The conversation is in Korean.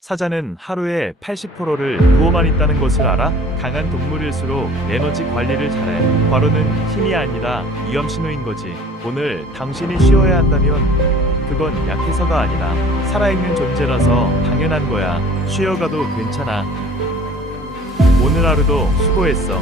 사자는 하루에 80%를 누워만 있다는 것을 알아? 강한 동물일수록 에너지 관리를 잘해. 과로는 힘이 아니라 위험 신호인 거지. 오늘 당신이 쉬어야 한다면 그건 약해서가 아니라 살아있는 존재라서 당연한 거야. 쉬어가도 괜찮아. 오늘 하루도 수고했어.